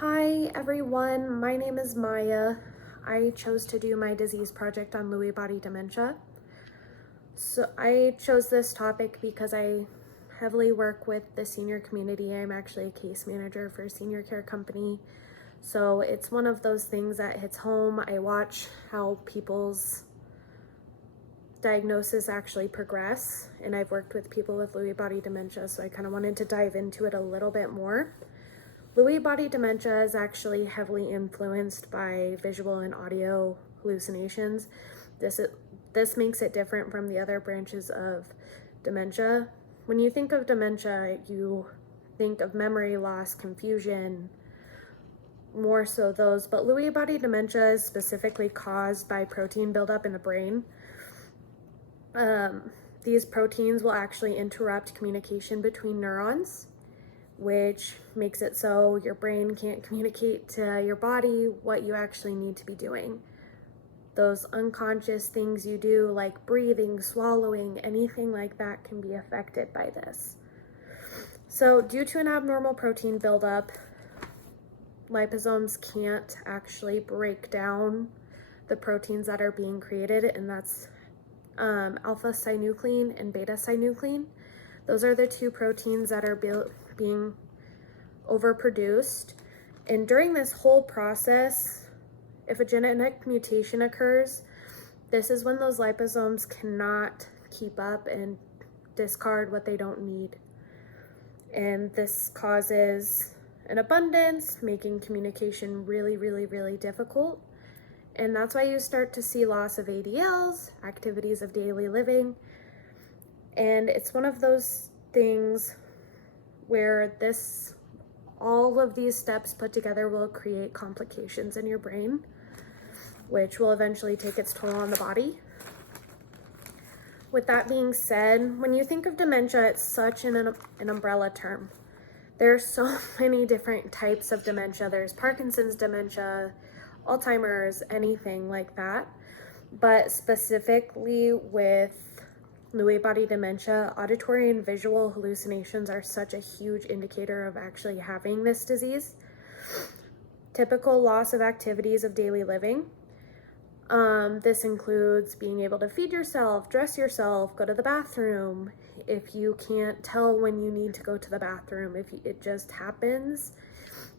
Hi everyone, my name is Maya. I chose to do my disease project on Lewy body dementia. So I chose this topic because I heavily work with the senior community. I'm actually a case manager for a senior care company. So it's one of those things that hits home. I watch how people's diagnosis actually progress, and I've worked with people with Lewy body dementia, so I kind of wanted to dive into it a little bit more. Lewy body dementia is actually heavily influenced by visual and audio hallucinations. This makes it different from the other branches of dementia. When you think of dementia, you think of memory loss, confusion, more so those, but Lewy body dementia is specifically caused by protein buildup in the brain. These proteins will actually interrupt communication between neurons, which makes it so your brain can't communicate to your body what you actually need to be doing. Those unconscious things you do, like breathing, swallowing, anything like that, can be affected by this. So due to an abnormal protein buildup, liposomes can't actually break down the proteins that are being created, and that's alpha-synuclein and beta-synuclein. Those are the two proteins that are being overproduced. And during this whole process, if a genetic mutation occurs, this is when those liposomes cannot keep up and discard what they don't need. And this causes an abundance, making communication really, really, really difficult. And that's why you start to see loss of ADLs, activities of daily living. And it's one of those things where all of these steps put together will create complications in your brain, which will eventually take its toll on the body. With that being said, when you think of dementia, it's such an umbrella term. There's so many different types of dementia. There's Parkinson's dementia, Alzheimer's, anything like that. But specifically with Lewy body dementia, auditory and visual hallucinations are such a huge indicator of actually having this disease. Typical loss of activities of daily living. This includes being able to feed yourself, dress yourself, go to the bathroom. If you can't tell when you need to go to the bathroom, if it just happens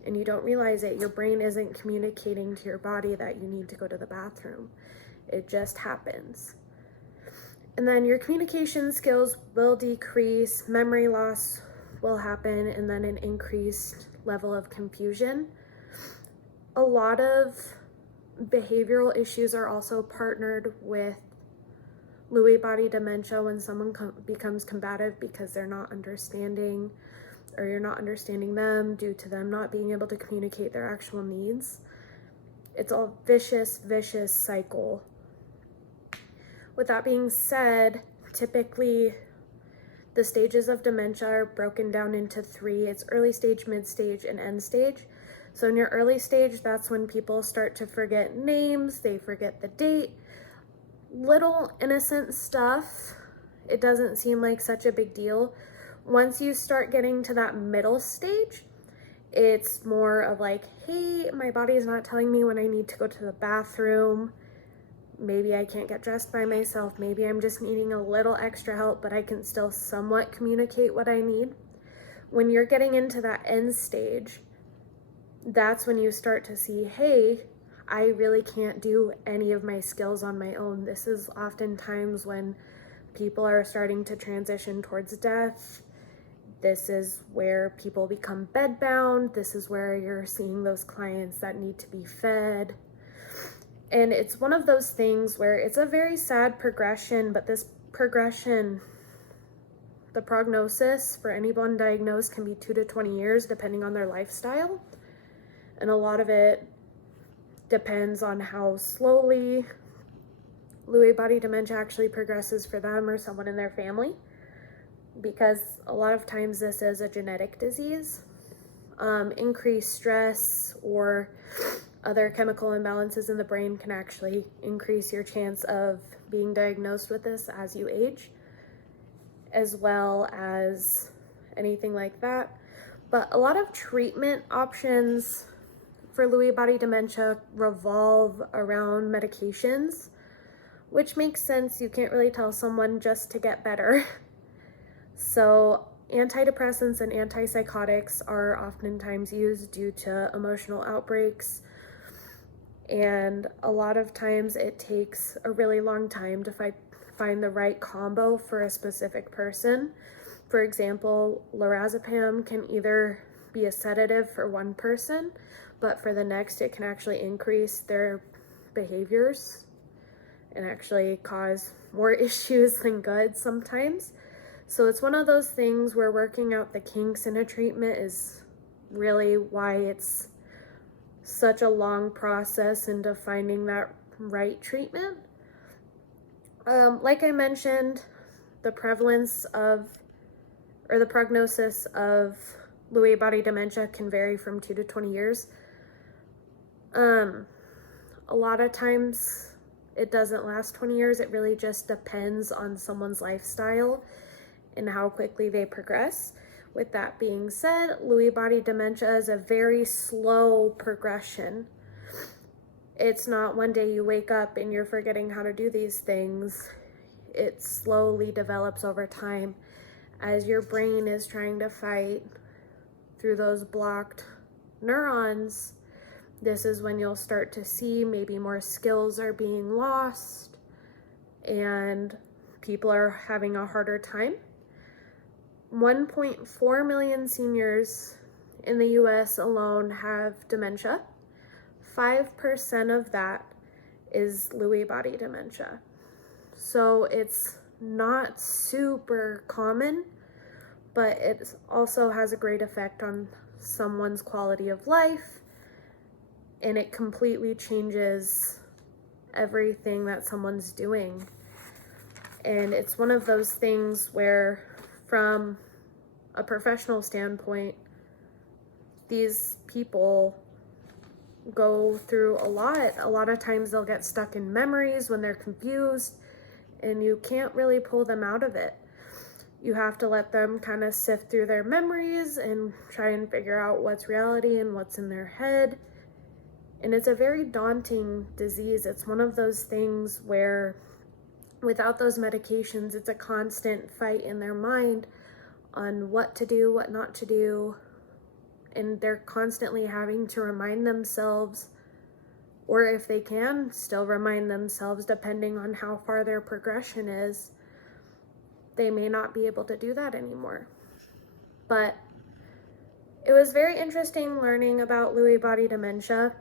and you don't realize it, your brain isn't communicating to your body that you need to go to the bathroom. It just happens. And then your communication skills will decrease, memory loss will happen, and then an increased level of confusion. A lot of behavioral issues are also partnered with Lewy body dementia when someone becomes combative because they're not understanding, or you're not understanding them due to them not being able to communicate their actual needs. It's a vicious cycle. With that being said, typically the stages of dementia are broken down into three. It's early stage, mid stage, and end stage. So in your early stage, that's when people start to forget names, they forget the date, little innocent stuff. It doesn't seem like such a big deal. Once you start getting to that middle stage, it's more of like, hey, my body is not telling me when I need to go to the bathroom. Maybe I can't get dressed by myself. Maybe I'm just needing a little extra help, but I can still somewhat communicate what I need. When you're getting into that end stage, that's when you start to see, hey, I really can't do any of my skills on my own. This is oftentimes when people are starting to transition towards death. This is where people become bedbound. This is where you're seeing those clients that need to be fed. And it's one of those things where it's a very sad progression, but this progression, the prognosis for anyone diagnosed can be 2 to 20 years depending on their lifestyle. And a lot of it depends on how slowly Lewy body dementia actually progresses for them or someone in their family, because a lot of times this is a genetic disease. Increased stress or other chemical imbalances in the brain can actually increase your chance of being diagnosed with this as you age, as well as anything like that. But a lot of treatment options for Lewy body dementia revolve around medications, which makes sense. You can't really tell someone just to get better. So antidepressants and antipsychotics are oftentimes used due to emotional outbreaks, and a lot of times it takes a really long time to find the right combo for a specific person. For example, lorazepam can either be a sedative for one person, but for the next it can actually increase their behaviors and actually cause more issues than good sometimes. So it's one of those things where working out the kinks in a treatment is really why it's such a long process into finding that right treatment. Like I mentioned, the prevalence of, or the prognosis of Lewy body dementia can vary from 2 to 20 years. A lot of times it doesn't last 20 years. It really just depends on someone's lifestyle and how quickly they progress. With that being said, Lewy body dementia is a very slow progression. It's not one day you wake up and you're forgetting how to do these things. It slowly develops over time as your brain is trying to fight through those blocked neurons. This is when you'll start to see maybe more skills are being lost and people are having a harder time. 1.4 million seniors in the US alone have dementia. 5% of that is Lewy body dementia. So it's not super common, but it also has a great effect on someone's quality of life, and it completely changes everything that someone's doing. And it's one of those things where, from a professional standpoint, these people go through a lot. A lot of times they'll get stuck in memories when they're confused, and you can't really pull them out of it. You have to let them kind of sift through their memories and try and figure out what's reality and what's in their head. And it's a very daunting disease. It's one of those things where without those medications, it's a constant fight in their mind on what to do, what not to do. And they're constantly having to remind themselves, or if they can, still remind themselves, depending on how far their progression is, they may not be able to do that anymore. But it was very interesting learning about Lewy body dementia.